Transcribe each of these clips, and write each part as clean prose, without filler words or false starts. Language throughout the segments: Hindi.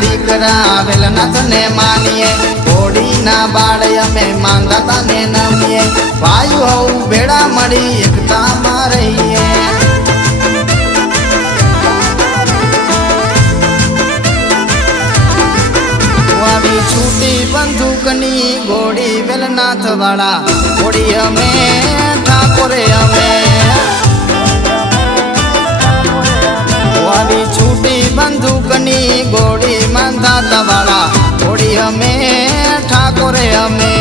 दीकरा वेलनाथ ने मानिए घोड़ी ना बाड़ अमे मांदाता ने नमिए भाई हऊ भेड़ा मड़ी एकता में रहिए छूटी बंदूकनी घोड़ी वेलनाथ वाला घोड़ी में ठाकुर में छूटी बंदूकनी घोड़ी मांधाता वाला घोड़ी में ठाकुर में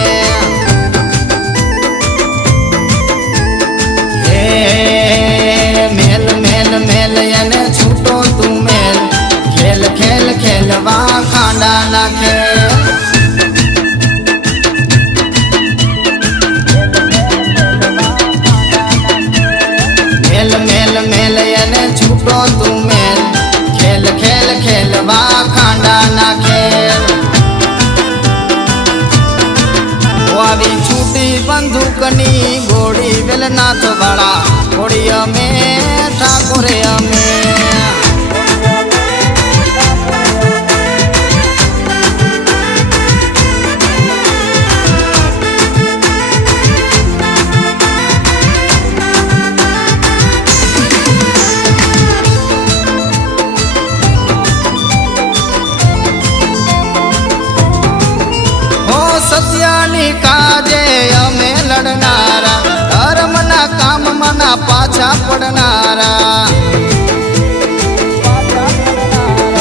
मेल मेल मेल याने छूटो तू मेल खेल खेल खेलवा खांडा ना खेल मेल मेल मेल याने छूटो तू मेल खेल खेल खेलवा खांडा ना खेल वावी छूटी बंदूकनी घोड़ी वेलनाथ वाला घोड़ी में ठाकुर में सत्यानी काजे अमे लड़नारा धर्म ना काम मना पाछा पड़नारा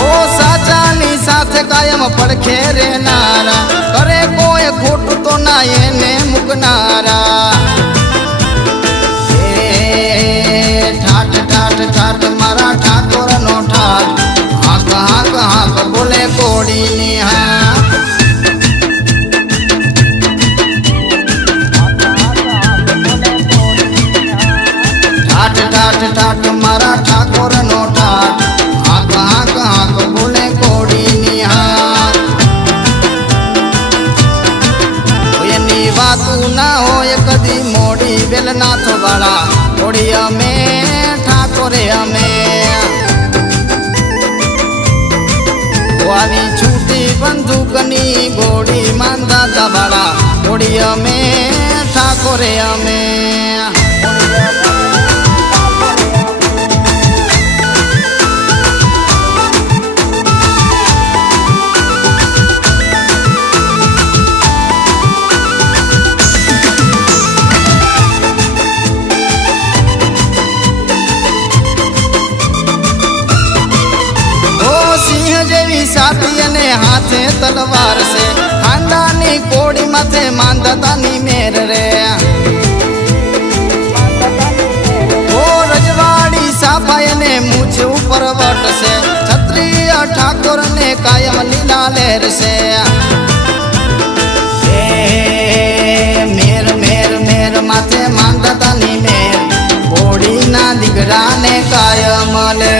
ओ साचानी साथे कायम पड़खे रहनारा करे कोई खोट तो ना एने मुकनारा ठाठ ठाठ ठाठ मारा ठाकुर नो ठाठ हाक हाक हाक बोले कोड़ी निहा ठाठ ठाठ मारा ठाकुर नो ठाठ हाक हाक हाक बोले कोड़ी निहार एनी वातू ना होय कदी मोड़ी वेलनाथ वाला घोड़ी में ठाकुर में वाली छूटी बंदूकनी घोड़ी मांधाता वाला घोड़ी में ठाकुर में साथी हाथे तलवार से खांडानी कोड़ी माथे मांधाता नी मेर रे ओ रजवाड़ी साफाई ने मुझ ऊपर वट से क्षत्रिय ठाकुर ने कायम लीला लहर से मेर मेर मेर माथे मांधाता नी मेर घोड़ी ना दिगरा ने कायम ले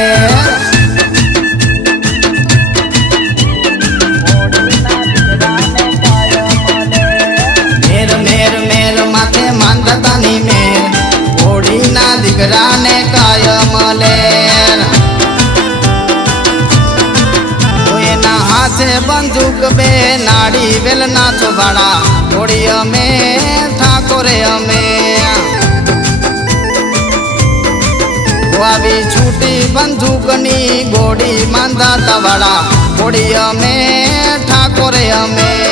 दिगरा ने कायम लेर ना हाथे बंदूक बे नाड़ी वेलनाथ वाला घोड़ी में ठाकुर में वावी छूटी बंदूकनी घोड़ी मांधाता वाला घोड़ी में ठाकुर में